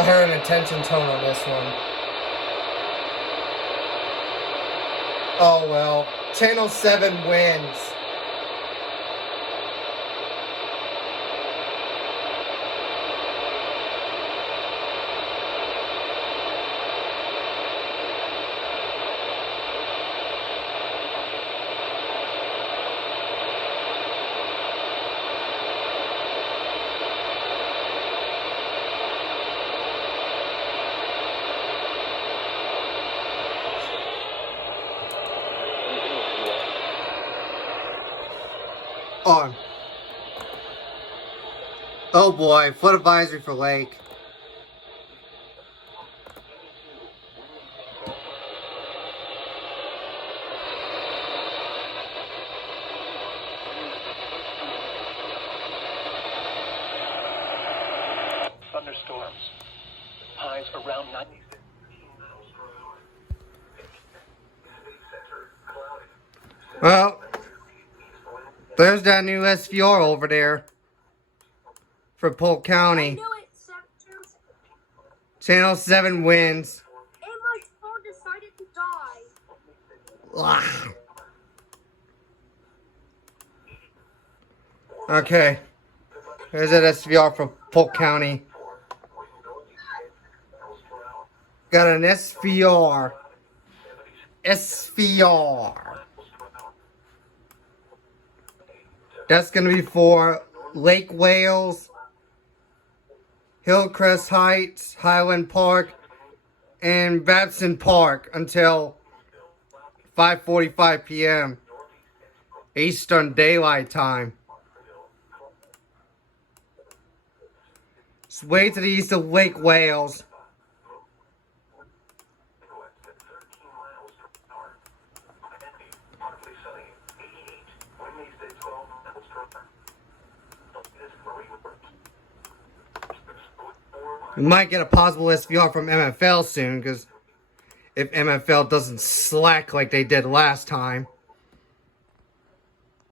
I heard an attention tone on this one. Oh well. Channel 7 wins. On. Oh boy, flood advisory for Lake. Thunderstorms. Highs around 90. Well, there's that new SVR over there for Polk County. I knew it. Channel 7 wins. And my phone decided to die. Ugh. Okay. Here's that SVR for Polk County. Got an SVR. SVR. That's going to be for Lake Wales, Hillcrest Heights, Highland Park, and Babson Park until 5:45 p.m. Eastern Daylight Time. It's way to the east of Lake Wales. We might get a possible SVR from MFL soon, because if MFL doesn't slack like they did last time.